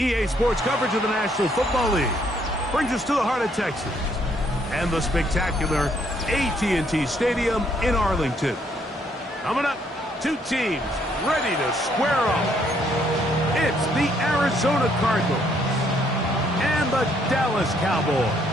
EA Sports coverage of the National Football League brings us to the heart of Texas and the spectacular AT&T Stadium in Arlington. Coming up, two teams ready to square off. It's the Arizona Cardinals and the Dallas Cowboys.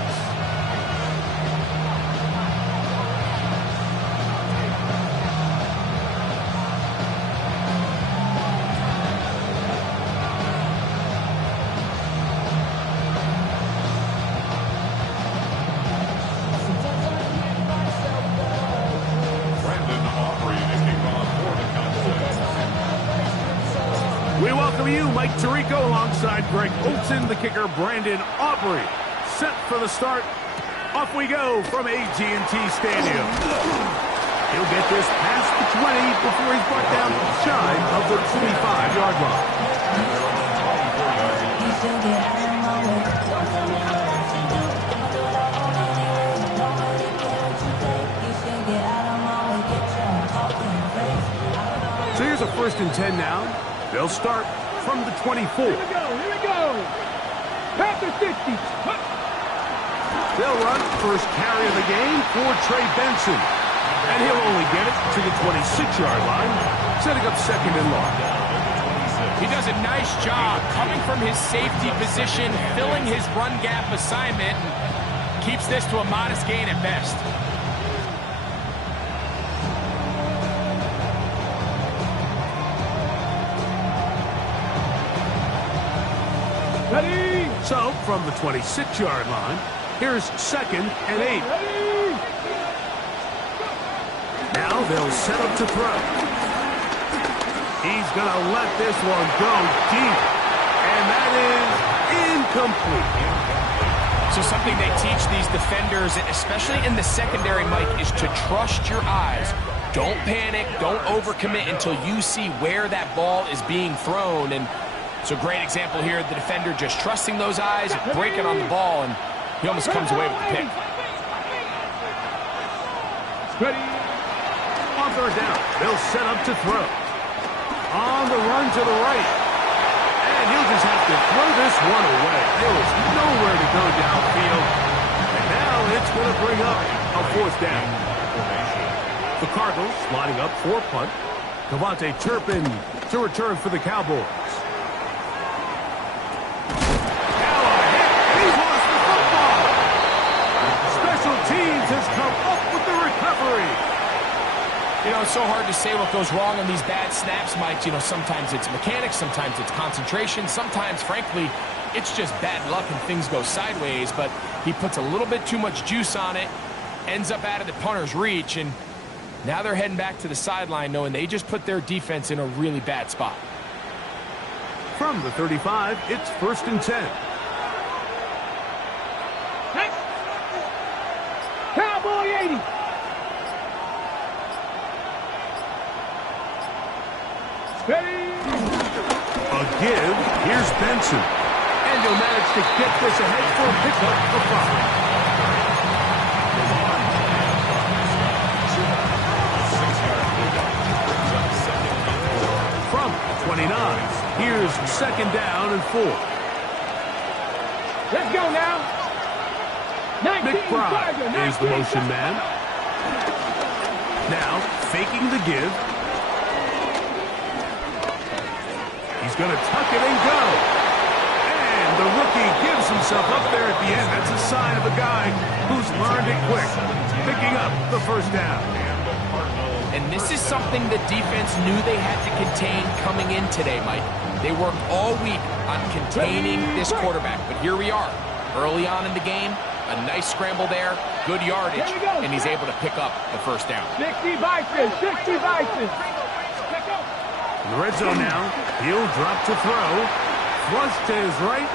We welcome you, Mike Tirico, alongside Greg Olsen, the kicker, Brandon Aubrey. Set for the start. Off we go from AT&T Stadium. He'll get this past the 20 before he's brought down shy of the 25-yard line. So here's a 1st and 10 now. They'll start from the 24. Here we go. Panther 50. They'll run first carry of the game for Trey Benson. And he'll only get it to the 26-yard line, setting up 2nd and long. He does a nice job coming from his safety position, filling his run gap assignment, and keeps this to a modest gain at best. Ready. So, from the 26-yard line, here's 2nd and 8. Ready. Now they'll set up to throw. He's going to let this one go deep. And that is incomplete. So something they teach these defenders, especially in the secondary, Mike, is to trust your eyes. Don't panic, don't overcommit until you see where that ball is being thrown. And it's a great example here, the defender just trusting those eyes, breaking on the ball, and he almost comes away with the pick. Ready. On 3rd down, they'll set up to throw. On the run to the right. And he'll just have to throw this one away. There was nowhere to go downfield. And now it's going to bring up a 4th down. The Cardinals lining up for punt. Cavante Turpin to return for the Cowboys. Now a hit, and he's lost the football. Special teams has come up with the recovery. You know, it's so hard to say what goes wrong on these bad snaps, Mike. You know, sometimes it's mechanics, sometimes it's concentration, sometimes, frankly, it's just bad luck and things go sideways, but he puts a little bit too much juice on it, ends up out of the punter's reach, and now they're heading back to the sideline knowing they just put their defense in a really bad spot. From the 35, it's 1st and 10. Next. Cowboy 80. Ready. A give. Here's Benson. And he'll manage to get this ahead for a pickup of 5. From 29, here's 2nd down and 4. Let's go now. 19. McBride is the motion man. Now, faking the give. He's going to tuck it and go. And the rookie gives himself up there at the end. That's a sign of a guy who's learned it quick, picking up the 1st down. And this is something the defense knew they had to contain coming in today, Mike. They worked all week on containing this quarterback, but here we are, early on in the game, a nice scramble there, good yardage, and he's able to pick up the 1st down. 60 Vikings, 60 Vikings. In the red zone now, he'll drop to throw. Flush to his right.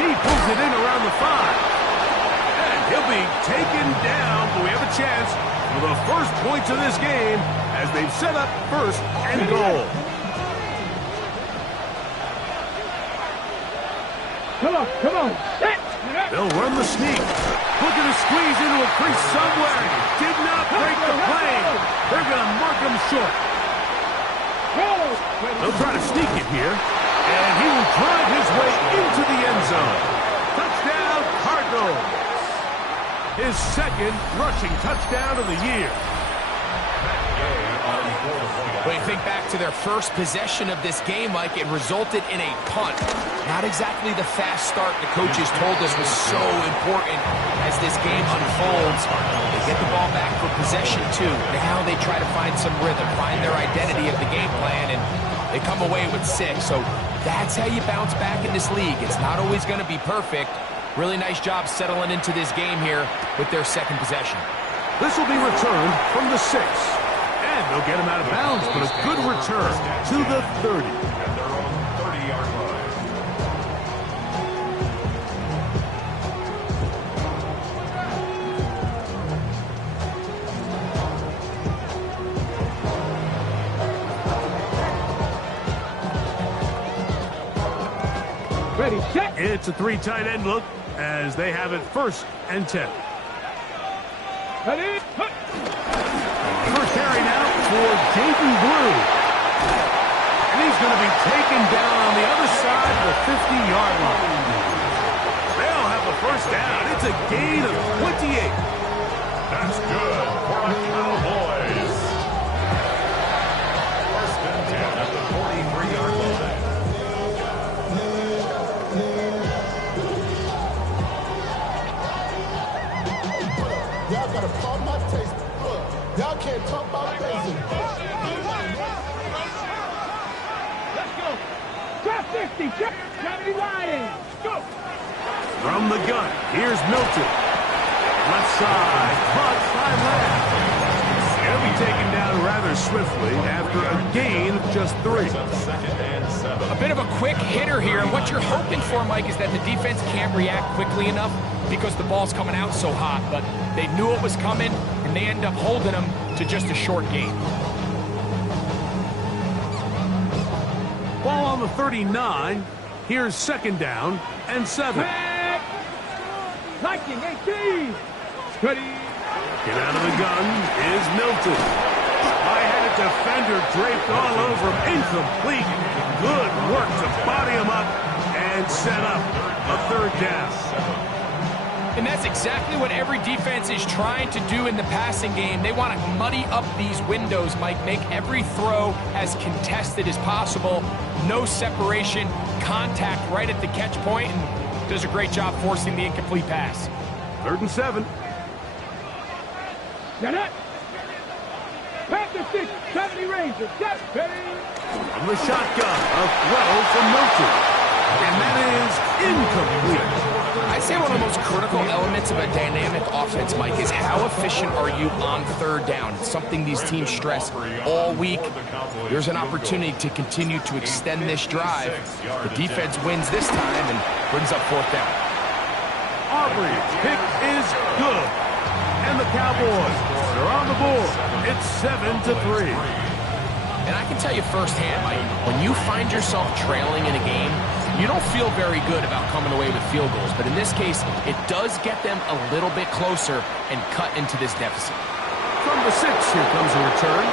He pulls it in around the 5. And he'll be taken down, but we have a chance for the first points of this game as they've set up 1st and goal. Come on. They'll run the sneak. Looking to squeeze into a crease somewhere. Did not break the plane. They're going to mark him short. They'll try to sneak it here. And he will drive his way into the end zone. Touchdown, Cardinals. His second rushing touchdown of the year. When you think back to their first possession of this game, Mike, it resulted in a punt. Not exactly the fast start the coaches told us was so important as this game unfolds. They get the ball back for possession two. Now they try to find some rhythm, find their identity of the game plan, and they come away with 6. So that's how you bounce back in this league. It's not always going to be perfect. Really nice job settling into this game here with their second possession. This will be returned from the 6. And they'll get him out of bounds, but a good return to the 30. At their own 30-yard line. Ready, set. It's a 3 tight end look as they have it 1st and 10. Ready, put. First carry now for Jaden Blue. And he's going to be taken down on the other side of the 50-yard line. They'll have a first down. It's a gain of 28. That's good for the Cowboys. First and 10 at the 43-yard line. Y'all gotta pump my taste. Y'all can't talk about basic. Let's go. Drop 50. Check. 70 Lions. Go. From the gun, here's Milton. Left side, caught by Lamb. He'll be taken down rather swiftly after a gain of just 3. Second and 7. A bit of a quick hitter here, and what you're hoping for, Mike, is that the defense can't react quickly enough because the ball's coming out so hot, but they knew it was coming, and they end up holding them to just a short gain. Ball on the 39. Here's 2nd down and 7. Back. Liking 18. Ready. Get out of the gun is Milton. High-headed defender draped all over him. Incomplete. Good work to body him up and set up a 3rd down. And that's exactly what every defense is trying to do in the passing game. They want to muddy up these windows, Mike, make every throw as contested as possible. No separation, contact right at the catch point, and does a great job forcing the incomplete pass. 3rd and 7. Get it. Panther 6. 70 Rangers. Get ready. From the shotgun, a throw from Milton. And that is incomplete. I'd say one of the most critical elements of a dynamic offense, Mike, is how efficient are you on 3rd down. It's something these teams stress all week. There's an opportunity to continue to extend this drive. The defense wins this time and brings up 4th down. Aubrey's pick is good. And the Cowboys are on the board. It's 7-3. And I can tell you firsthand, Mike, when you find yourself trailing in a game, you don't feel very good about coming away with field goals. But in this case, it does get them a little bit closer and cut into this deficit. From the 6, here comes a return.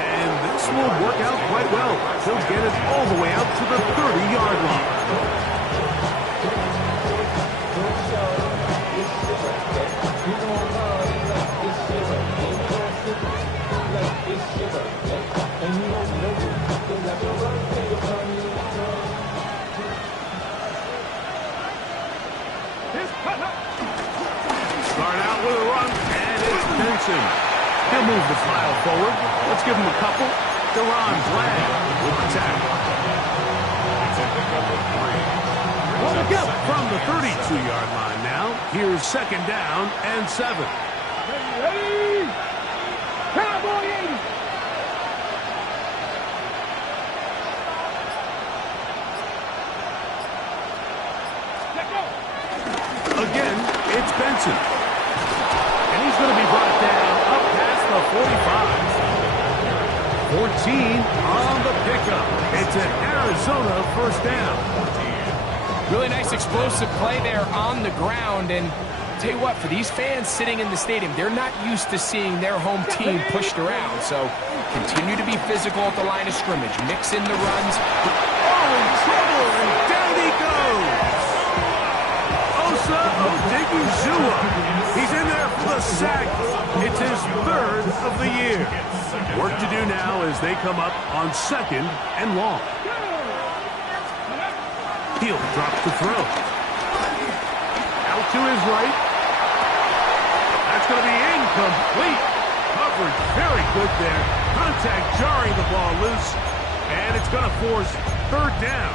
And this will work out quite well. He'll get it all the way out to the 30-yard line. Start out with a run, and it's Benson. He'll move the file forward. Let's give him a couple. Deron Glad with the tackle. From the 32-yard line now, here's 2nd down and 7. Ready. Cowboy 80. Again, it's Benson. And he's going to be brought down up past the 45. 14 on the pickup. It's an Arizona 1st down. Really nice explosive play there on the ground, and tell you what, for these fans sitting in the stadium, they're not used to seeing their home team pushed around. So continue to be physical at the line of scrimmage. Mix in the runs. Oh, in trouble, and down he goes. Osa Odiguzua. He's in there for the sack. It's his third of the year. Work to do now as they come up on 2nd and long. Hill drops to throw. Out to his right. That's going to be incomplete. Coverage very good there. Contact jarring the ball loose. And it's going to force 3rd down.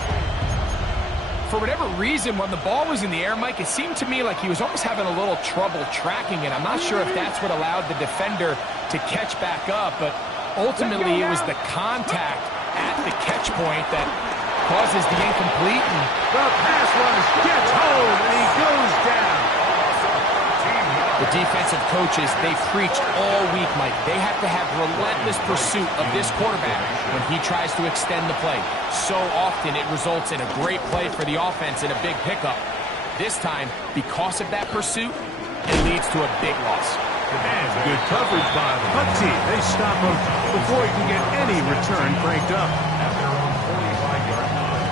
For whatever reason, when the ball was in the air, Mike, it seemed to me like he was almost having a little trouble tracking it. I'm not sure if that's what allowed the defender to catch back up, but ultimately it was the contact at the catch point that causes the incomplete. And the pass rush gets home, and he goes down. the defensive coaches, they preach all week, Mike. They have to have relentless pursuit of this quarterback when he tries to extend the play. So often it results in a great play for the offense and a big pickup. This time, because of that pursuit, it leads to a big loss. And good coverage by the punt team. They stop him before he can get any return cranked up. At their own 45-yard line.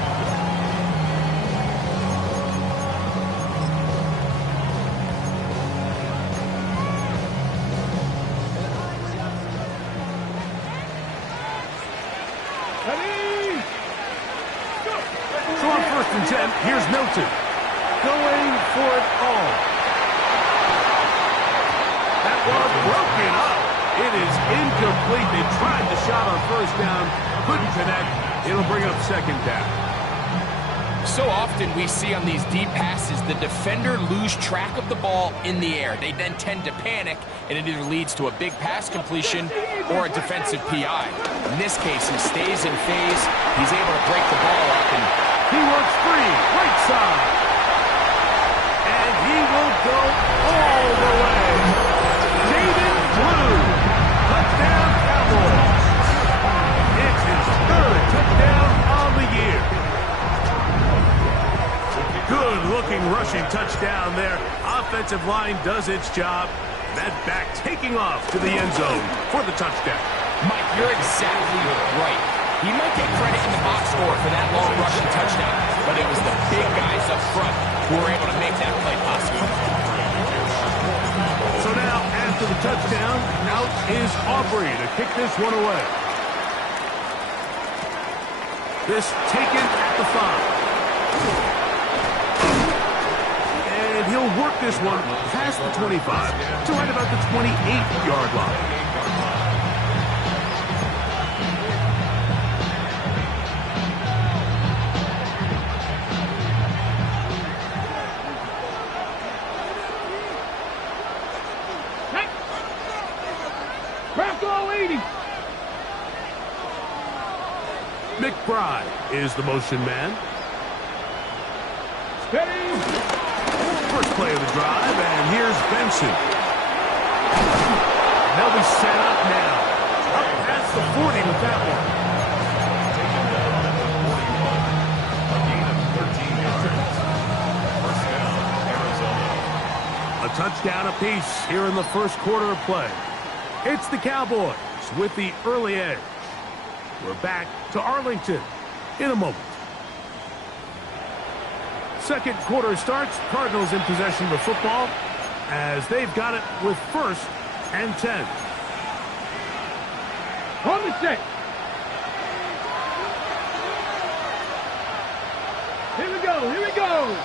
So on 1st and 10, here's Milton. Going for it all. That was broken up. It is incomplete. They tried the shot on 1st down. Couldn't connect. It'll bring up 2nd down. So often we see on these deep passes, the defender lose track of the ball in the air. They then tend to panic, and it either leads to a big pass completion or a defensive PI. In this case, he stays in phase. He's able to break the ball up, and he works free, right side. And he will go all the way. Jaden Blue, touchdown Cowboys. It's his 3rd touchdown on the year. Good-looking rushing touchdown there. Offensive line does its job. That back taking off to the end zone for the touchdown. Mike, you're exactly right. He might get credit in the box score for that long rushing touchdown, but it was the big guys up front who were able to make that play possible. So now, after the touchdown, out is Aubrey to kick this one away. This taken at the 5. And he'll work this one past the 25 to right about the 28-yard line. McBride is the motion man. Steady. First play of the drive, and here's Benson. They'll be set up now. Up past the 40 with that one. Taken down at the 41. A gain of 13 yards. First down, Arizona. A touchdown apiece here in the first quarter of play. It's the Cowboys with the early edge. We're back to Arlington in a moment. Second quarter starts. Cardinals in possession of the football as they've got it with 1st and 10. On the set. Here we go. Here we go.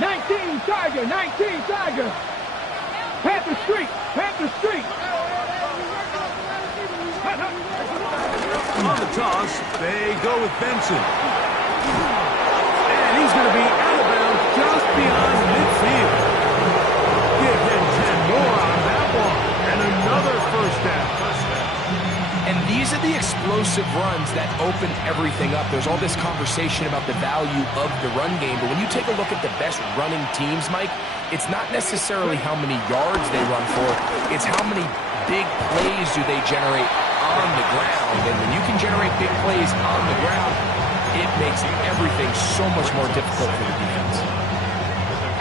19 Tiger. 19 Tiger. Panther Street. Panther Street. On the toss, they go with Benson. And he's going to be out of bounds just beyond midfield. Give him 10 more on that one. And another 1st down. And these are the explosive runs that open everything up. There's all this conversation about the value of the run game, but when you take a look at the best running teams, Mike, it's not necessarily how many yards they run for, it's how many big plays do they generate on the ground. And when you can generate big plays on the ground, it makes everything so much more difficult for the defense.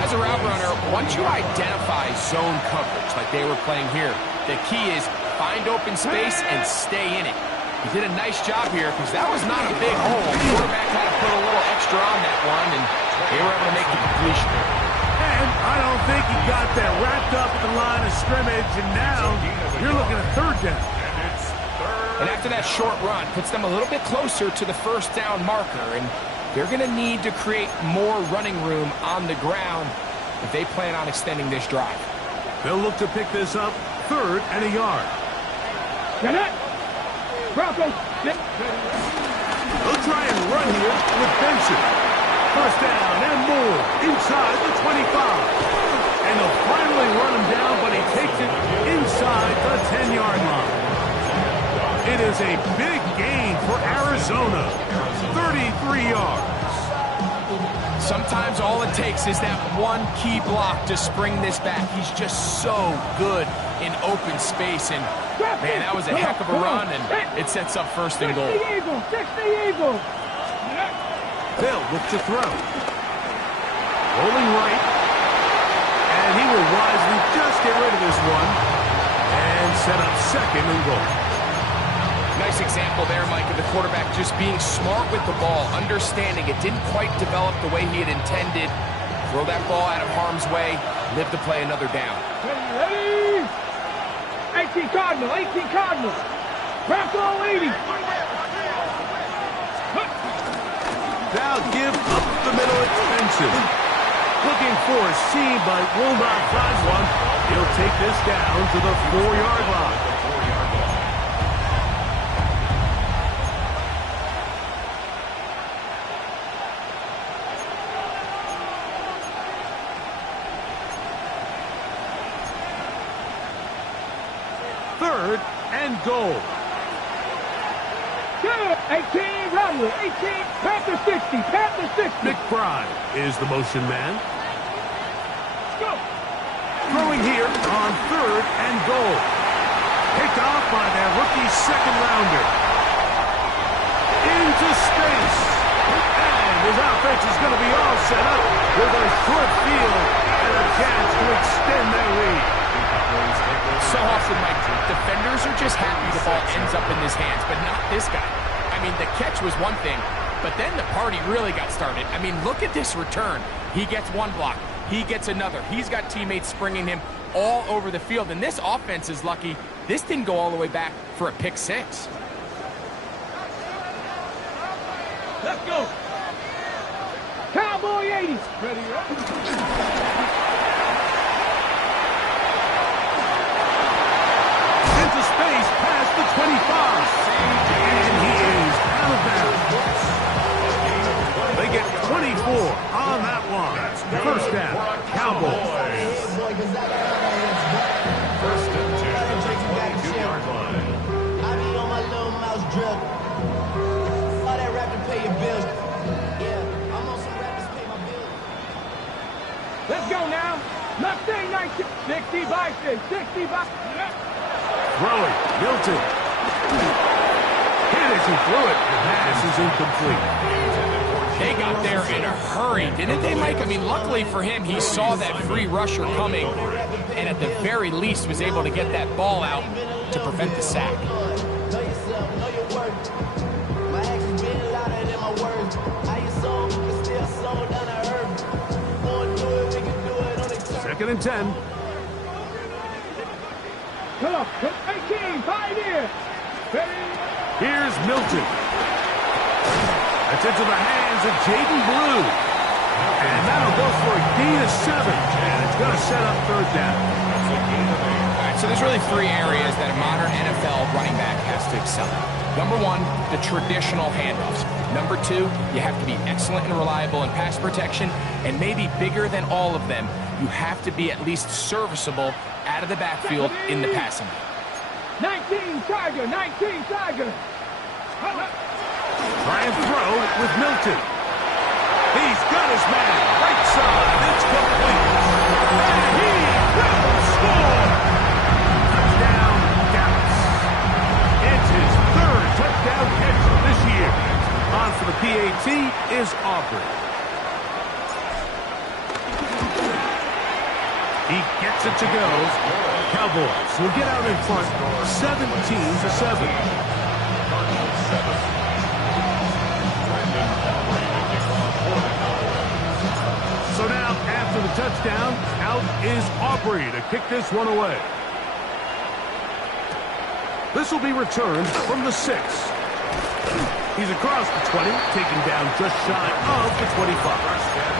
As as a route runner, once you identify zone coverage like they were playing here, the key is find open space and stay in it. He did a nice job here because that was not a big hole. The quarterback had to put a little extra on that one, and they were able to make the completion. And I don't think he got that wrapped up at the line of scrimmage, and now you're looking at third down. And after that short run, puts them a little bit closer to the first down marker, and they're going to need to create more running room on the ground if they plan on extending this drive. They'll look to pick this up 3rd and a yard. Get it. Broncos. They'll try and run here with Benson. First down and more inside the 25. And they'll finally run him down, but he takes it inside the 10-yard line. It is a big gain for Arizona. 33 yards. Sometimes all it takes is that one key block to spring this back. He's just so good in open space. And, man, that was a heck of a run, and it sets up 1st and goal. 60 Eagles. They'll look to throw. Rolling right. And he will wisely just get rid of this one and set up 2nd and goal. Nice example there, Mike, of the quarterback just being smart with the ball, understanding it didn't quite develop the way he had intended. Throw that ball out of harm's way, live to play another down. Ready? 18 Cardinal, 18 Cardinal. Bronco 80. Now give up the middle expensive. Looking for a seam, but will not find one. He'll take this down to the 4-yard line. Third and goal. 18 Rodley, 18 Panther 60, Panther 60. McBride is the motion man. Go. Throwing here on 3rd and goal. Picked off by their rookie 2nd-rounder. Into space. And his offense is going to be all set up with a short field and a chance to extend their lead. So often, Mike, defenders are just happy the ball ends up in his hands, but not this guy. I mean, the catch was one thing, but then the party really got started. I mean, look at this return. He gets one block. He gets another. He's got teammates springing him all over the field, and this offense is lucky. This didn't go all the way back for a pick 6. Let's go. Cowboy 80. Ready up. Into space past the 25. And he is out of bounds. They get 24 on that one. First down, Cowboys. First and 10 at the 22-yard line. I be on my little mouse drip. All that rap to pay your bills. Yeah, I'm on some rap to pay my bills. Let's go now. Mustang 19. 60 Bison, 60 Bison. Throwing, Milton. Hit as he threw it. The pass is incomplete. They got there in a hurry, didn't they, Mike? I mean, luckily for him, he saw that free rusher coming, and at the very least was able to get that ball out to prevent the sack. Know yourself, know your worth. My actions been louder than my words. How you sold, but still sold down to earth. Wanna do it, we can do it on the turn. 2nd and 10. Come on, 18, 5 here. Here's Milton. That's into the hands of Jaden Blue. And that'll go for a gain of 7. And it's going to set up 3rd down. All right, so there's really 3 areas that a modern NFL running back has to excel at. Number 1, the traditional handoffs. Number 2, you have to be excellent and reliable in pass protection. And maybe bigger than all of them, you have to be at least serviceable out of the backfield in the passing game. 19 Tiger, 19 Tiger. Try and throw with Milton. He's got his man. Right side. It's complete. And he will score. Touchdown, Dallas. It's his 3rd touchdown catch this year. On for the PAT is Aubrey. gets it to go. Cowboys will get out in front 17-7. Cardinals 7. Brandon Aubrey to kick off for the Cowboys. So now, after the touchdown, out is Aubrey to kick this one away. This will be returned from the 6. He's across the 20, taken down just shy of the 25.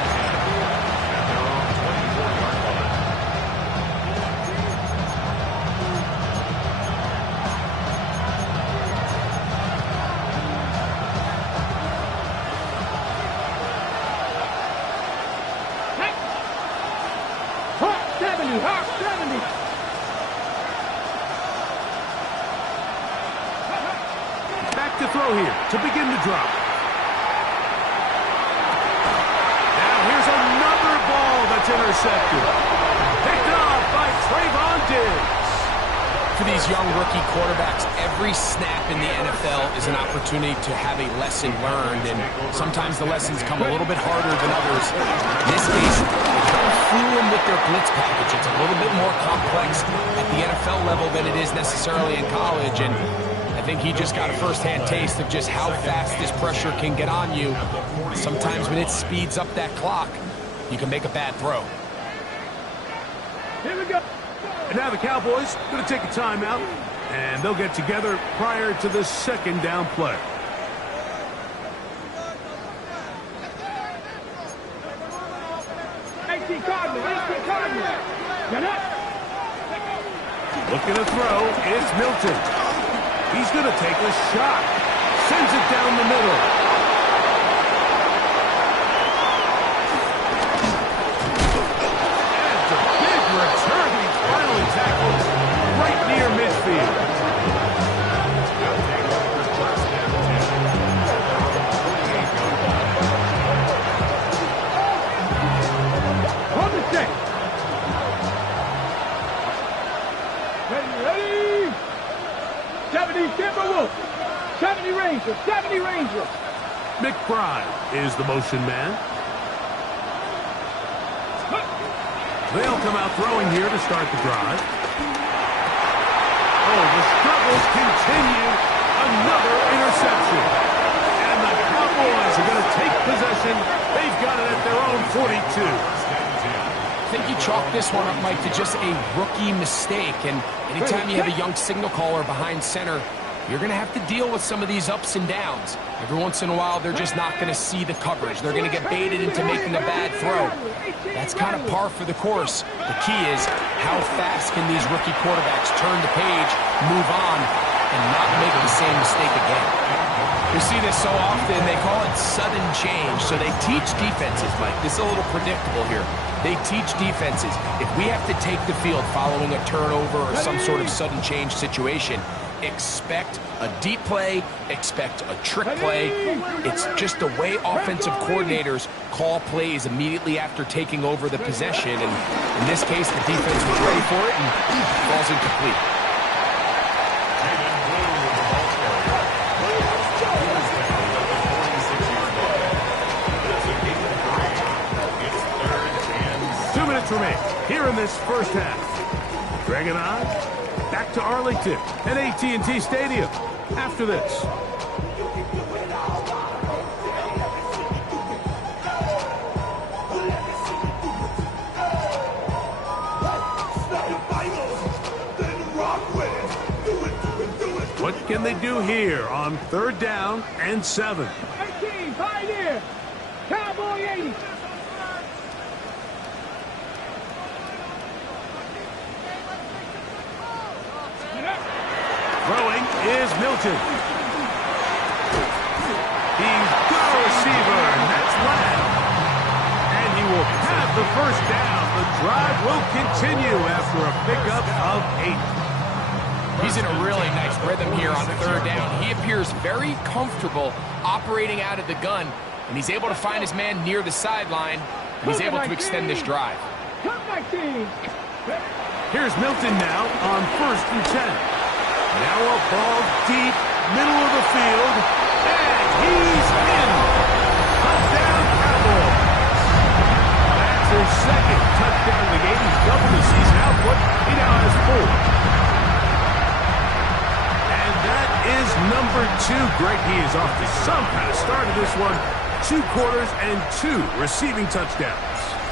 To throw here to begin the drop. Now here's another ball that's intercepted. Picked off by Trayvon Diggs. For these young rookie quarterbacks, every snap in the NFL is an opportunity to have a lesson learned, and sometimes the lessons come a little bit harder than others. In this case, they don't fool them with their blitz package. It's a little bit more complex at the NFL level than it is necessarily in college, and I think he just got a first-hand taste of just how fast this pressure can get on you. Sometimes when it speeds up that clock, you can make a bad throw. Here we go. And now the Cowboys going to take a timeout, and they'll get together prior to the second down play. Cardinal. Get up. Looking to throw is Milton. He's going to take a shot. Sends it down the middle. And a big return. He finally tackles right near midfield. On the set. Ready. 70 Timberwolves. 70 Rangers. 70 Rangers. McBride is the motion man. They'll come out throwing here to start the drive. Oh, the struggles continue. Another interception. And the Cowboys are going to take possession. They've got it at their own 42. I think you chalk this one up, Mike, to just a rookie mistake. And anytime you have a young signal caller behind center, you're going to have to deal with some of these ups and downs. Every once in a while, they're just not going to see the coverage. They're going to get baited into making a bad throw. That's kind of par for the course. The key is how fast can these rookie quarterbacks turn the page, move on, and not make the same mistake again. We see this so often, they call it sudden change. So they teach defenses, Mike. This is a little predictable here. They teach defenses, if we have to take the field following a turnover or some sort of sudden change situation, expect a deep play, expect a trick play. It's just the way offensive coordinators call plays immediately after taking over the possession. And in this case, the defense was ready for it and falls incomplete. 2 minutes remain here in this first half. Greg and I back to Arlington at AT&T Stadium after this. What can they do here on 3rd down and 7? 18, Pioneer. Cowboy 80. Throwing is Milton. He's got a receiver, and that's Lamb. And he will have the first down. The drive will continue after a pickup of 8. He's in a really nice rhythm here on 3rd down. He appears very comfortable operating out of the gun, and he's able to find his man near the sideline, and he's able to extend this drive. Come back, team. Here's Milton now on 1st and 10. Now a ball deep, middle of the field, and he's in. Touchdown, Cowboys. That's his 2nd touchdown of the game. He's doubled his season output. He now has 4. And that is number 2. Greg, he is off to some kind of start of this one. 2 quarters and 2 receiving touchdowns.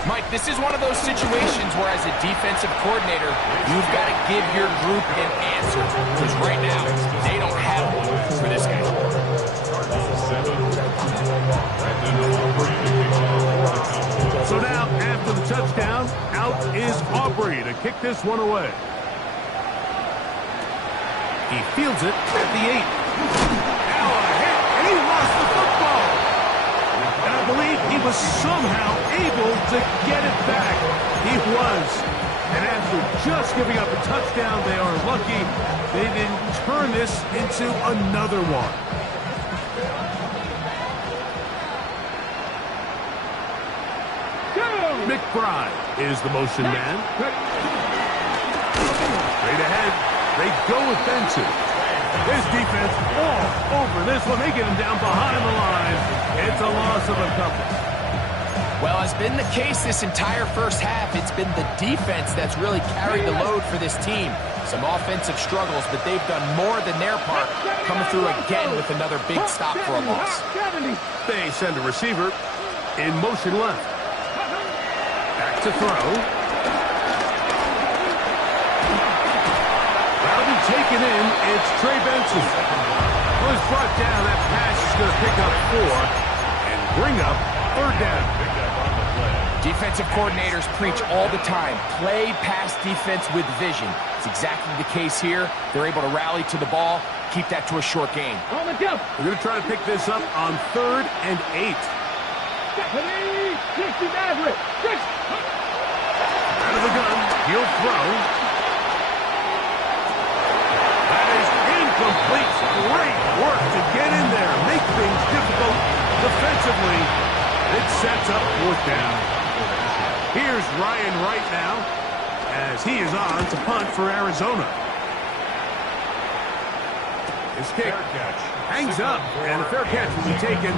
Mike, this is one of those situations where as a defensive coordinator, you've got to give your group an answer. Because right now, they don't have one for this guy. So now, after the touchdown, out is Aubrey to kick this one away. He fields it at the 8. Now a hit, and he lost the football. And I believe he was somehow able to get it back. He was. And after just giving up a touchdown, they are lucky they didn't turn this into another one. McBride is the motion man. Straight ahead, they go with Benson. His defense all over this one. They get him down behind the line. It's a loss of a couple. Well, as been the case this entire first half, it's been the defense that's really carried the load for this team. Some offensive struggles, but they've done more than their part, coming through again with another big stop for a loss. They send a receiver in motion left. Back to throw. That'll be taken in. It's Trey Benson. Was brought down. That pass is going to pick up 4 and bring up 3rd down. Defensive coordinators preach all the time, play pass defense with vision. It's exactly the case here. They're able to rally to the ball, keep that to a short game. We're going to try to pick this up on 3rd and 8. Out of the gun, he'll throw. That is incomplete. Great work to get in there, make things difficult defensively. It sets up 4th down. Here's Ryan Wright now, as he is on to punt for Arizona. His kick hangs up, and a fair catch will be taken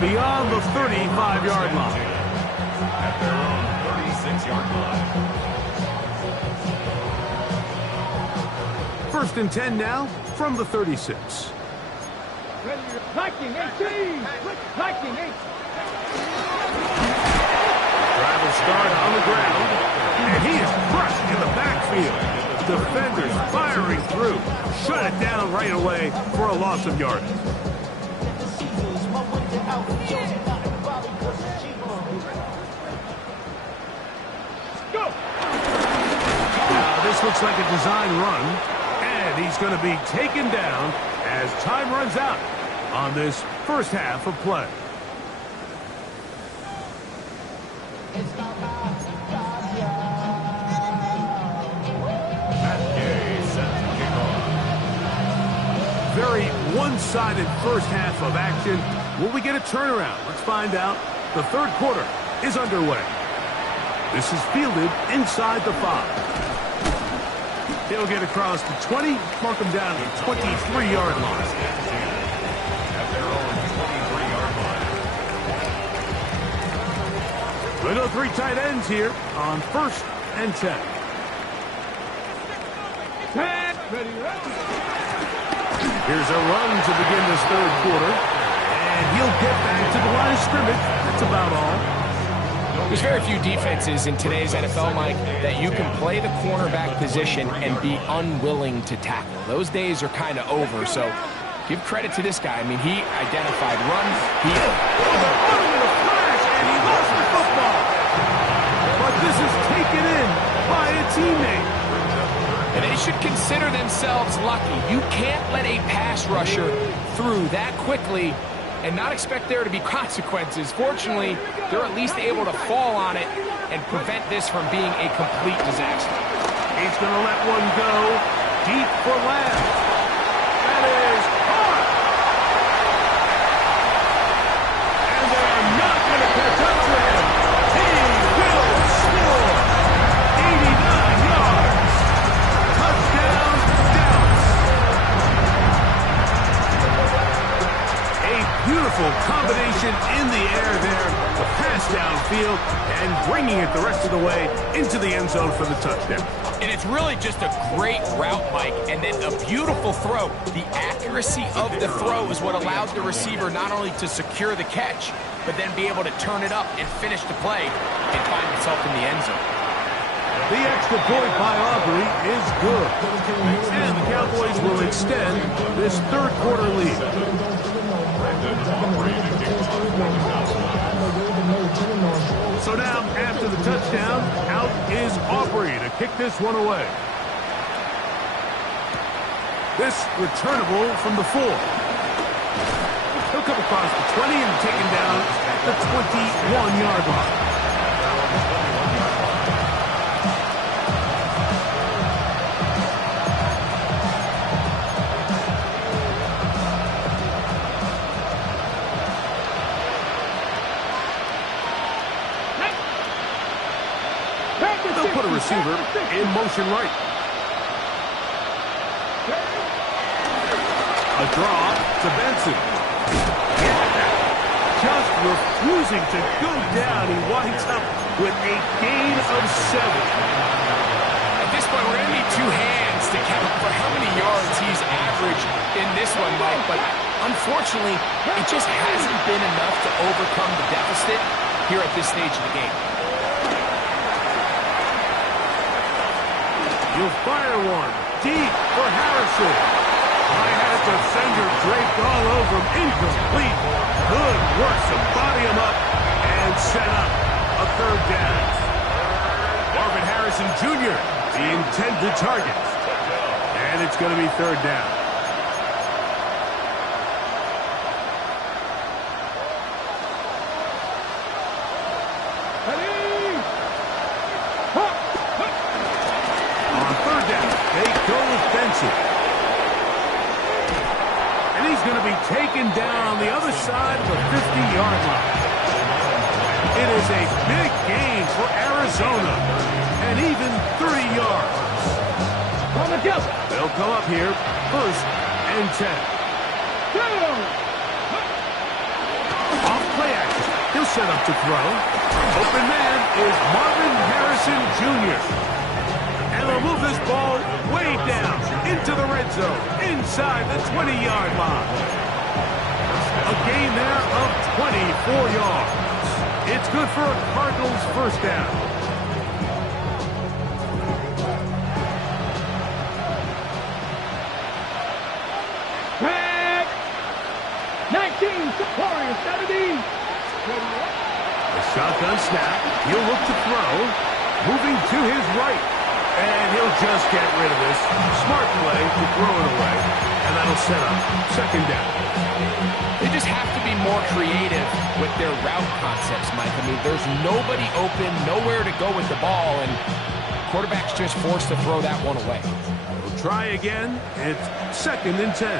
beyond the 35-yard line. At their own 36-yard line. 1st and 10 now from the 36. Viking 18! Viking 18! Drive will start on the ground, and he is crushed in the backfield. Defenders firing through. Shut it down right away for a loss of yardage. Go! Now this looks like a design run, and he's going to be taken down as time runs out on this first half of play. Very one-sided first half of action. Will we get a turnaround? Let's find out. The 3rd quarter is underway. This is fielded inside the 5. He'll get across the 20, mark him down to the 23-yard line. At their own 23-yard line. We'll go 3 tight ends here on 1st and 10. Here's a run to begin this 3rd quarter. And he'll get back to the line of scrimmage. That's about all. There's very few defenses in today's NFL, Mike, that you can play the cornerback position and be unwilling to tackle. Those days are kind of over, so give credit to this guy. I mean, he identified run. He lost the football. But this is taken in by a teammate. And they should consider themselves lucky. You can't let a pass rusher through that quickly and not expect there to be consequences. Fortunately, they're at least able to fall on it and prevent this from being a complete disaster. He's going to let one go deep for Lamb. That is hard. And they're not going to catch up to him. He will score. 89 yards. Touchdown, Dallas. A beautiful combination in the air there. The pass downfield. field and bringing it the rest of the way into the end zone for the touchdown. And it's really just a great route, Mike, and then a beautiful throw. The accuracy of the throw is what allowed the receiver not only to secure the catch, but then be able to turn it up and finish the play and find himself in the end zone. The extra point by Aubrey is good. And the Cowboys will extend this third quarter lead. So now, after the touchdown, out is Aubrey to kick this one away. This returnable from the 4. He'll come across the 20 and taken down at the 21-yard line. They'll put a receiver in motion right. A draw to Benson. Just refusing to go down. He winds up with a gain of 7. At this point, we're going to need 2 hands to count for how many yards he's averaged in this one, Mike. But unfortunately, it just hasn't been enough to overcome the deficit here at this stage of the game. You'll fire one deep for Harrison. I had a defender draped all over him. Incomplete. Good work to body him up and set up a third down. Marvin Harrison Jr., the intended target. And it's going to be third down. On third down, they go with Benson. And he's going to be taken down on the other side of the 50-yard line. It is a big gain for Arizona, and even 30 yards. They'll come up here, 1st and 10. Off play action. He'll set up to throw. Open man is Marvin Harrison Jr. And they'll move this ball way down into the red zone, inside the 20-yard line. A gain there of 24 yards. It's good for a Cardinals first down. Back. 19, Warriors 17. A shotgun snap. He'll look to throw. Moving to his right. And he'll just get rid of this. Smart play to throw it away. And that'll set up second down. They just have to be more creative with their route concepts, Mike. I mean, there's nobody open, nowhere to go with the ball, and quarterback's just forced to throw that one away. We'll try again. It's 2nd and 10.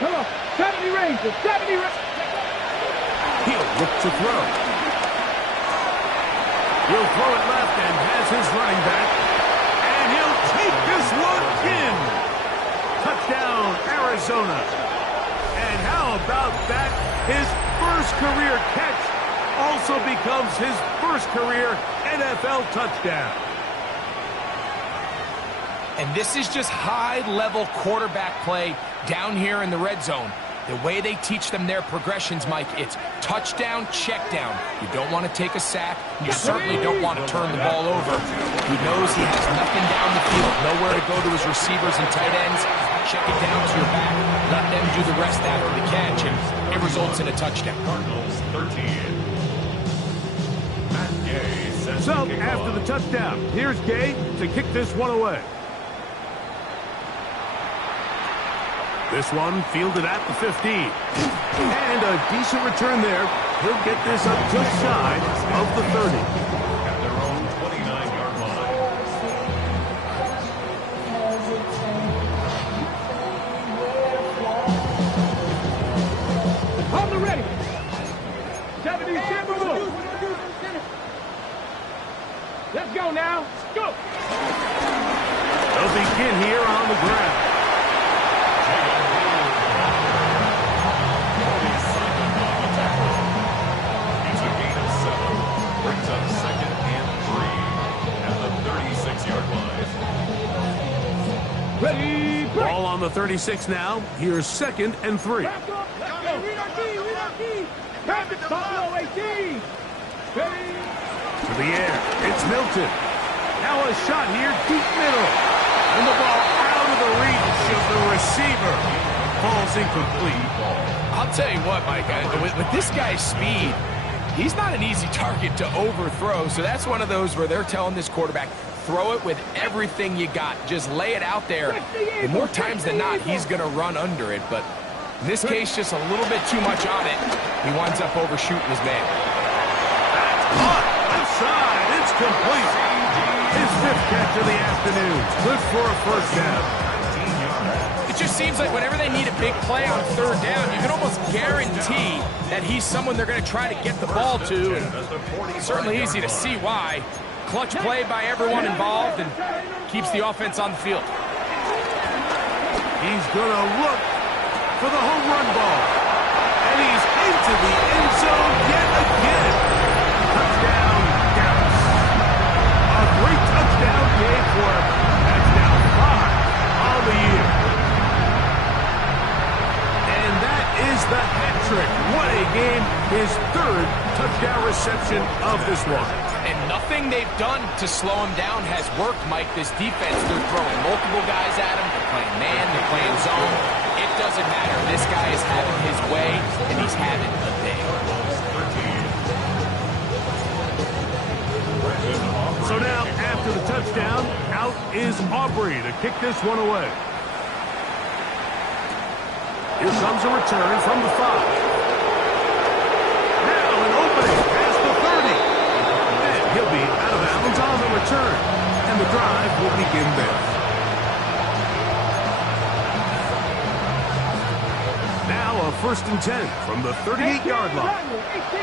Come on, 70 Rangers, 70 Rangers. He'll look to throw. He'll throw it left and has his running back. And he'll take this one in. Touchdown, Arizona. And how about that? His first career catch also becomes his first career NFL touchdown. And this is just high-level quarterback play down here in the red zone. The way they teach them their progressions, Mike, it's touchdown, check down. You don't want to take a sack. You certainly don't want to turn the ball over. He knows he has nothing down the field, nowhere to go to his receivers and tight ends. Check it down to your back. Let them do the rest after the catch, and it results in a touchdown. Cardinals 13. Matt Gay sets So, the kick after off. the touchdown, here's Gay to kick this one away. This one fielded at the 15. And a decent return there. He'll get this up just shy of the 30. At their own 29-yard line. On the ready. 70 Timberwolves. Let's go now. Go. They'll begin here on the ground. He's a gain of 7. the 36 now. Here's 2nd and 3. Back up. Let's go. Read our key. Read our key. Pass it. Follow 18. Ready. To the air. It's Milton. Now a shot here, deep middle. And the ball out of the reach of the receiver. Ball's incomplete. I'll tell you what, Mike, with this guy's speed, he's not an easy target to overthrow. So that's one of those where they're telling this quarterback, throw it with everything you got. Just lay it out there. And more times than not, he's going to run under it. But in this case, just a little bit too much on it. He winds up overshooting his man. That's caught. Outside. It's complete. His 5th catch of the afternoon. Good for a first down. It just seems like whenever they need a big play on 3rd down, you can almost guarantee that he's someone they're going to try to get the ball to. And it's certainly easy to see why. Clutch play by everyone involved and keeps the offense on the field. He's going to look for the home run ball. And he's into the end zone yet again. Touchdown, Dallas. A great touchdown game for him. That's now 5 on the year. And that is the hat trick. What a game. His 3rd touchdown reception of this one. And nothing they've done to slow him down has worked, Mike. This defense, they're throwing multiple guys at him. They're playing man, they're playing zone. It doesn't matter. This guy is having his way, and he's having a day. So now, after the touchdown, out is Aubrey to kick this one away. Here comes a return from the 5. Now an opening past the 30. And he'll be out of bounds on the return. And the drive will begin there. Now a 1st and 10 from the 38-yard line. 18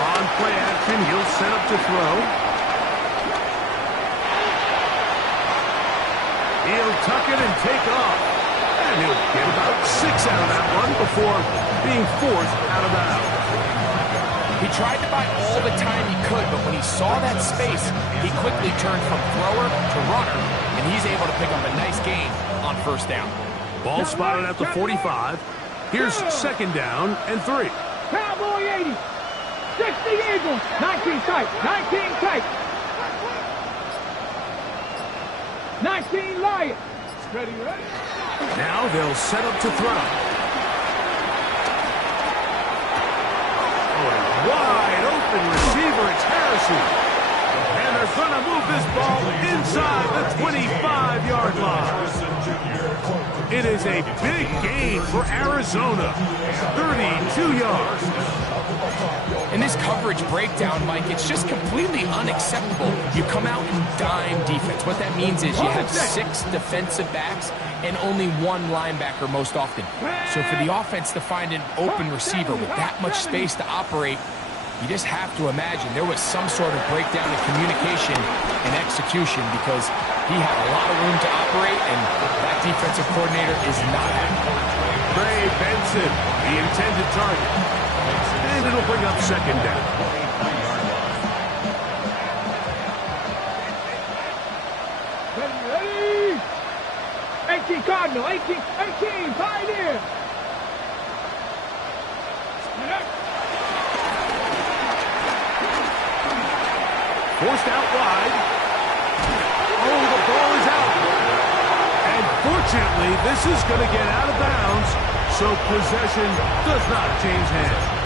On play action, he'll set up to throw. He'll tuck it and take off. And he'll get about 6 out of that one before being forced out of bounds. He tried to buy all the time he could, but when he saw that space, he quickly turned from thrower to runner, and he's able to pick up a nice gain on 1st down. Ball spotted at the 45. Here's 2nd down and 3. Cowboy 80. 60 Eagles. 19 tight. 19 tight. 19 Lions. Ready, ready? Now they'll set up to throw. Oh, a wide open receiver. It's Harrison. And they're going to move this ball inside the 25-yard line. It is a big gain for Arizona. 32 yards. In this coverage breakdown, Mike, it's just completely unacceptable. You come out in dime defense. What that means is you have 6 defensive backs and only 1 linebacker most often. So for the offense to find an open receiver with that much space to operate, you just have to imagine there was some sort of breakdown in communication and execution because he had a lot of room to operate, and that defensive coordinator is not happy. Trey Benson, the intended target. And it'll bring up 2nd down. Ready, ready. 18 Cardinal. 18 Pioneer. Forced out wide. Oh, the ball is out. And fortunately, this is going to get out of bounds, so possession does not change hands.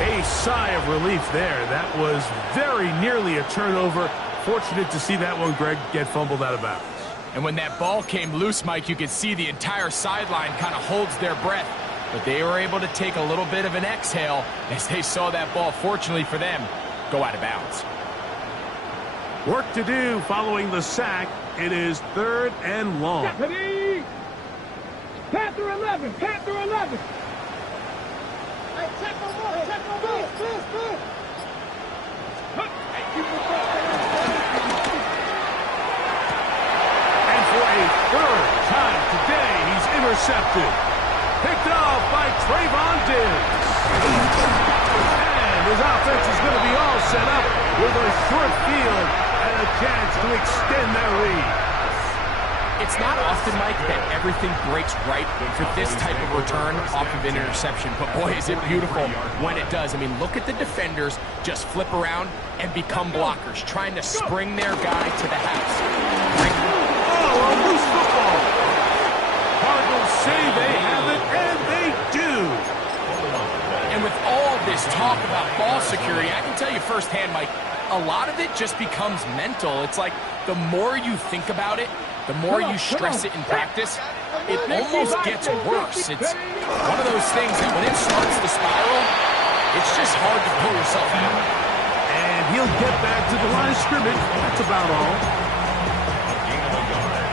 A sigh of relief there. That was very nearly a turnover. Fortunate to see that one, Greg, get fumbled out of bounds. And when that ball came loose, Mike, you could see the entire sideline kind of holds their breath. But they were able to take a little bit of an exhale as they saw that ball, fortunately for them, go out of bounds. Work to do following the sack. It is 3rd and long. Ready. Panther 11. Panther 11. Hey, check on ball. Check on ball. Please. And for a 3rd time today, he's intercepted. Picked off by Trayvon Diggs. And his offense is going to be all set up with a short field and a chance to extend their lead. It's not often, Mike, that everything breaks right for this type of return off of an interception. But boy, is it beautiful when it does. I mean, look at the defenders just flip around and become blockers, trying to spring their guy to the house. Oh, a loose football. Cardinals say they have it, and they do. And with all this talk about ball security, I can tell you firsthand, Mike, a lot of it just becomes mental. It's like the more you think about it, the more you stress it in practice, it almost gets worse. It's one of those things that when it starts to spiral, it's just hard to pull yourself out. And he'll get back to the line of scrimmage. That's about all. Gain of a yard.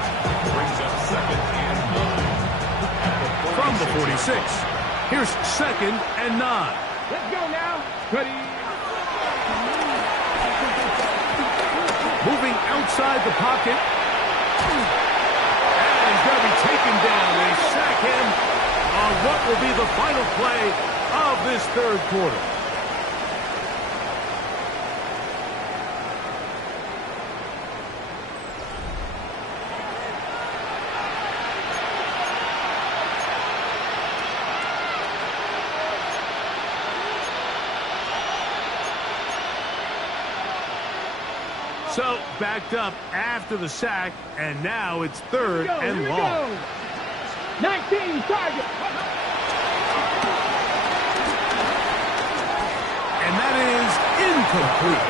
Brings up 2nd and 9. From the 46. Here's 2nd and 9. Let's go now. Ready. Moving outside the pocket. And he's going to be taken down. They sack him on what will be the final play of this third quarter. So, backed up after the sack, and now it's 3rd and long. 19 target. And that is incomplete.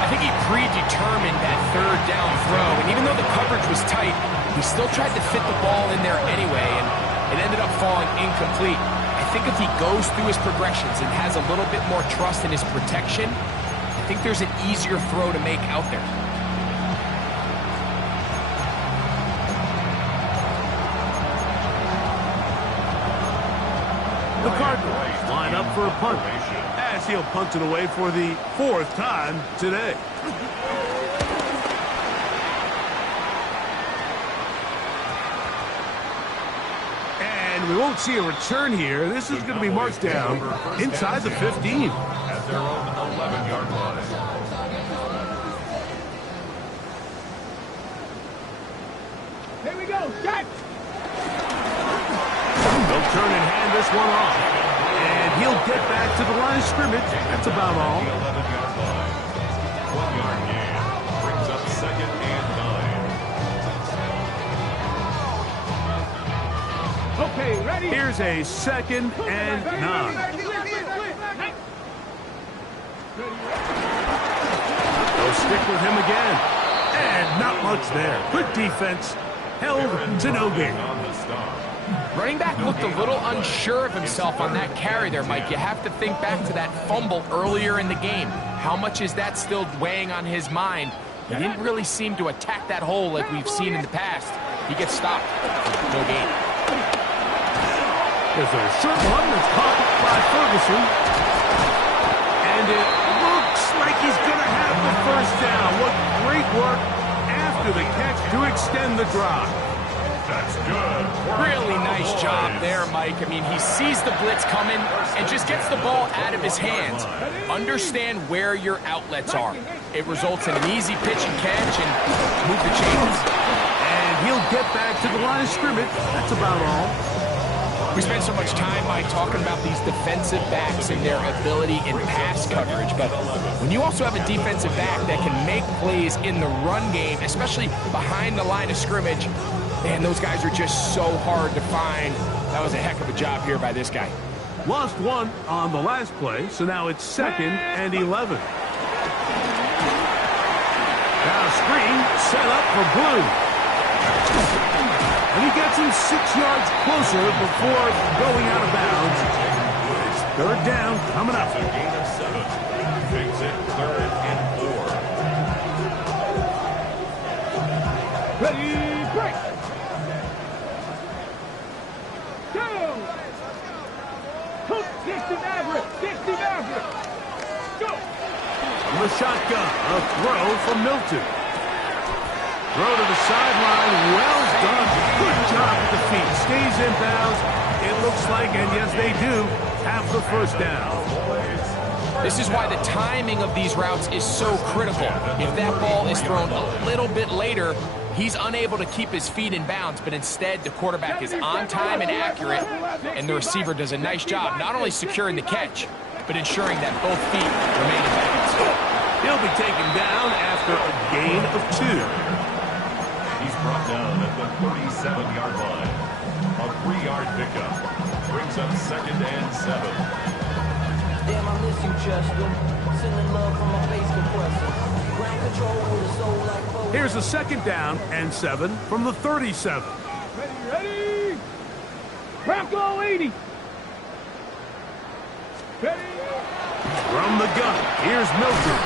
I think he predetermined that 3rd down throw, and even though the coverage was tight, he still tried to fit the ball in there anyway, and it ended up falling incomplete. I think if he goes through his progressions and has a little bit more trust in his protection, I think there's an easier throw to make out there. The Cardinals line up for a punt, as he'll punt it away for the 4th time today. And we won't see a return here. This is going to be marked down inside the 15. At their own 11-yard line. Here we go. Catch. They'll turn and hand this one off. And he'll get back to the line of scrimmage. That's about all. 11-yard line. 1-yard gain. Brings up 2nd and 9. Okay, ready? Here's a 2nd and 9. They'll stick with him again. And not much there. Good defense. Held to no gain. On the stop. Running back looked a little unsure of himself on that carry there, Mike. You have to think back to that fumble earlier in the game. How much is that still weighing on his mind? He didn't really seem to attack that hole like we've seen in the past. He gets stopped. No gain. There's a short one that's caught by Ferguson. And it looks like he's going to have the 1st down. What great work after the catch to extend the drive. That's good. Really nice job there, Mike. I mean, he sees the blitz coming and just gets the ball out of his hands. Understand where your outlets are. It results in an easy pitch and catch and move the chains. And he'll get back to the line of scrimmage. That's about all. We spend so much time, Mike, talking about these defensive backs and their ability in pass coverage. But when you also have a defensive back that can make plays in the run game, especially behind the line of scrimmage, man, those guys are just so hard to find. That was a heck of a job here by this guy. Lost one on the last play, so now it's 2nd and 11. Now screen set up for Blue. And he gets him 6 yards closer before going out of bounds. 3rd down coming up. A gain of 7. Makes it 3rd and 4. Ready, break. Go. Hook, 60 Maverick. 60 Maverick. Go. From the shotgun, a throw from Milton. Throw to the sideline, well done. Good job at the feet. Stays inbounds. It looks like, and yes, they do, have the 1st down. This is why the timing of these routes is so critical. If that ball is thrown a little bit later, he's unable to keep his feet in bounds, but instead the quarterback is on time and accurate, and the receiver does a nice job not only securing the catch, but ensuring that both feet remain in bounds. He'll be taken down after a gain of 2. He's brought down at the 37-yard line. A 3-yard pickup brings up 2nd and 7. Damn, I miss you, Justin. Sending love from my face compressor. Ground control with a soul like Bo. Here's a 2nd down and 7 from the 37. Ready? Bronco 80. Ready? From the gun, here's Milton.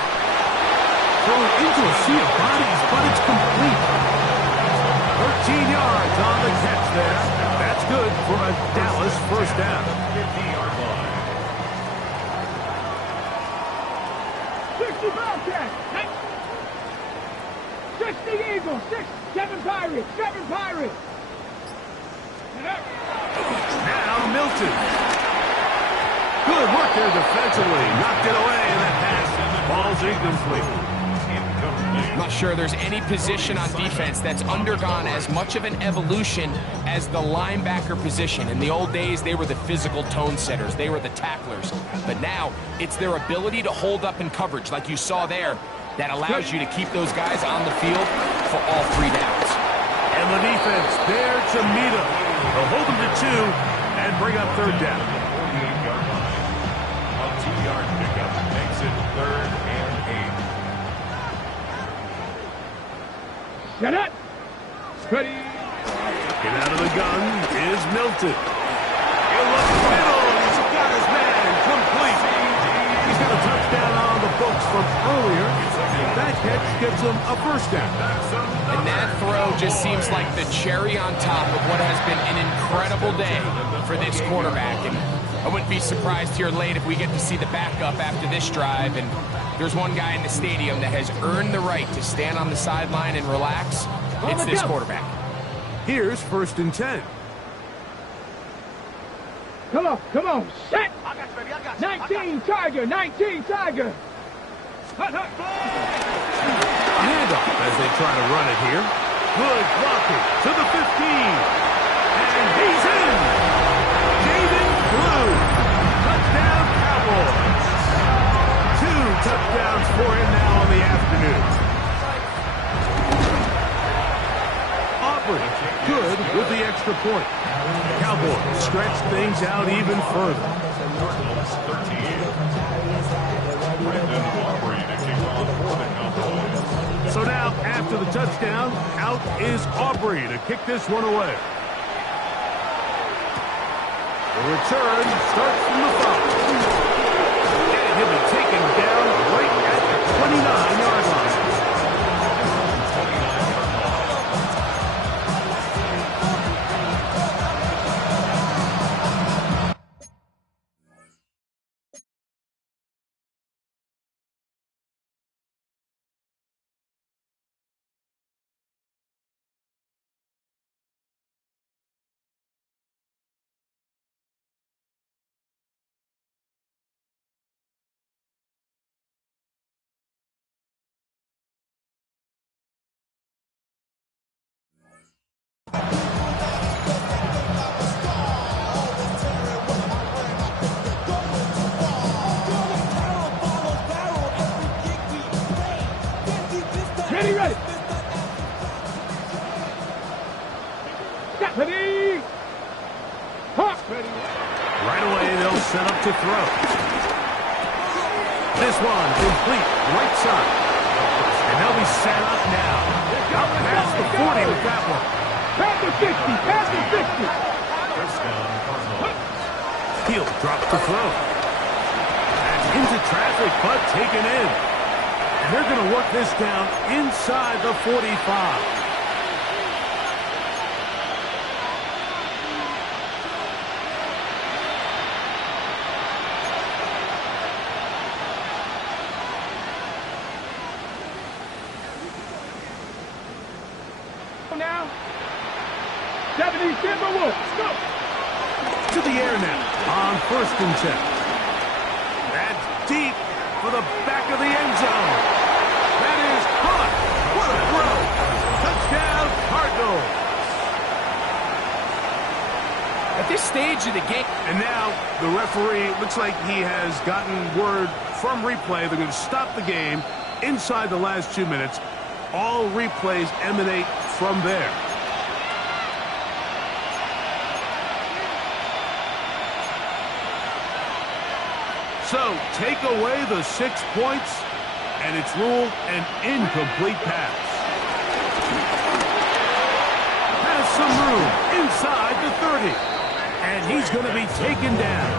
Thrown into a sea of bodies, but it's complete. 13 yards on the catch there. That's good for a Dallas first down. 50-yard line. 60 Bobcats. 60 Eagles. 7 Pirates. 7 Pirates. Now Milton. Good work there defensively. Knocked it away, and that pass falls incomplete. I'm not sure there's any position on defense that's undergone as much of an evolution as the linebacker position. In the old days, they were the physical tone setters. They were the tacklers. But now, it's their ability to hold up in coverage, like you saw there, that allows you to keep those guys on the field for all 3 downs. And the defense there to meet him. They'll hold him to 2 and bring up 3rd down. 48-yard line. A 2-yard pickup makes it 3rd and 8. Get it. Ready? Get out of the gun is Milton. He'll look middle. He's got his man complete. He's got a touchdown on the books from earlier. That catch gets him a first down. And that throw just seems like the cherry on top of what has been an incredible day for this quarterback. And I wouldn't be surprised here late if we get to see the backup after this drive. And there's one guy in the stadium that has earned the right to stand on the sideline and relax. It's this quarterback. Here's 1st and 10. Come on. Set. 19 Tiger. 19 Tiger. Hut. A handoff as they try to run it here. Good blocking to the 15. And he's in. Jaden Blue. Touchdown Cowboys. 2 touchdowns for him now on the afternoon. Aubrey, good with the extra point. Cowboys stretch things out even further. Cardinals 13. Brandon Aubrey to kick off for the Cowboys. So now, after the touchdown, out is Aubrey to kick this one away. The return starts from the 5. And he'll be taken down right at the 29-yard line. Ready. Step ready. Hawk ready. Right away, they'll set up to throw. This one complete, right side. And they'll be set up now. Up past the 40 with that one. Past the 50. Past the 50. First down, Cardinals. He'll drop the throw. That's into traffic, but taken in. And they're going to work this down inside the 45. Now, 70 Timberwolves, go! To the air now on 1st and 10. That's deep for the back of the end zone. That is caught. What a throw. Touchdown, Cardinals. At this stage of the game. And now the referee looks like he has gotten word from replay. They're going to stop the game inside the last 2 minutes. All replays emanate from there. So take away the 6 points, and it's ruled an incomplete pass. Has some room inside the 30. And he's going to be taken down.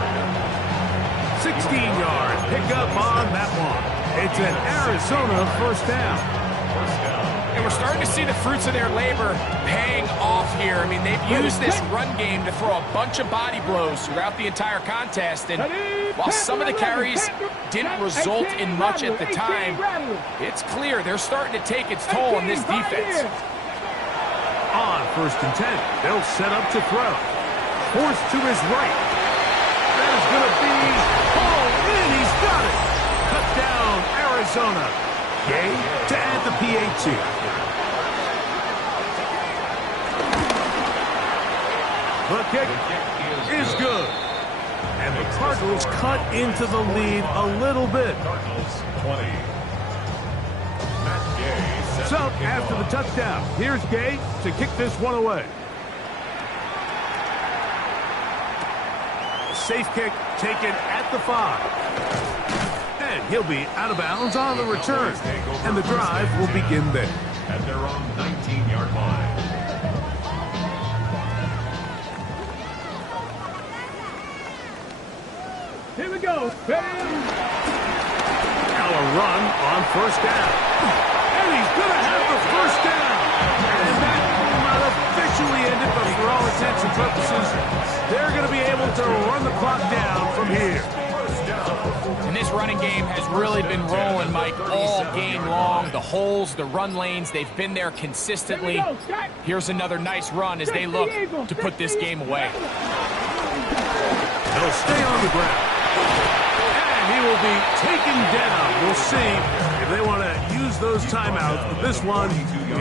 16-yard pickup on that one. It's an Arizona first down. And we're starting to see the fruits of their labor paying off here. I mean, they've used this run game to throw a bunch of body blows throughout the entire contest. And while some of the carries didn't result in much at the time, it's clear they're starting to take its toll on this defense. On 1st and 10, they'll set up to throw. Forced to his right. That is going to be hauled in. He's got it. Touchdown, Arizona. Gay to add the PAT. The kick is good. And the Cardinals cut into the lead a little bit. Cardinals 20. Matt Gay. So, after the touchdown, here's Gay to kick this one away. Safe kick taken at the 5. And he'll be out of bounds on the return. And the drive will begin there. At their own 19-yard line. Here we go. Now a run on 1st down. And he's going to have the 1st down. And that will not officially end it, but for all intents and purposes, they're going to be able to run the clock down from here. And this running game has really been rolling, Mike, all game long. The holes, the run lanes, they've been there consistently. Here's another nice run as they look to put this game away. He'll stay on the ground. And he will be taken down. We'll see if they want to use those timeouts, but this one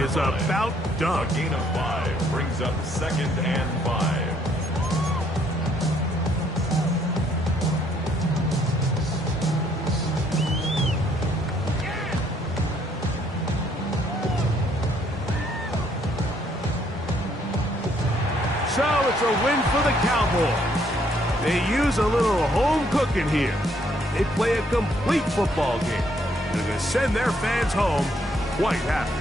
is about done. A gain of 5 brings up 2nd and 5. So it's a win for the Cowboys. They use a little home cooking here. They play a complete football game. They're going to send their fans home quite happy.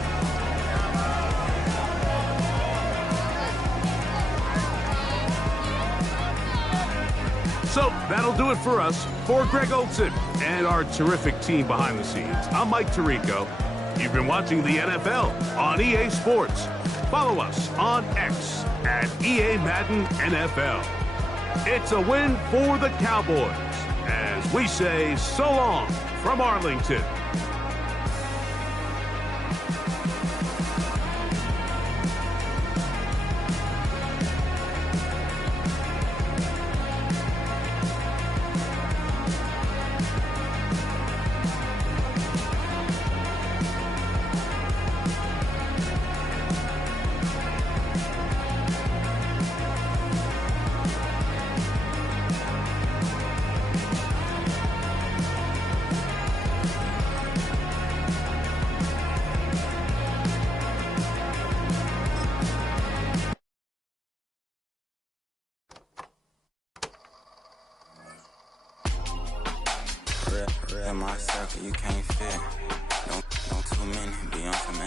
So that'll do it for us. For Greg Olson and our terrific team behind the scenes, I'm Mike Tirico. You've been watching the NFL on EA Sports. Follow us on X at EA Madden NFL. It's a win for the Cowboys as we say so long from Arlington. Real my circle, you can't fit. Don't too many be on some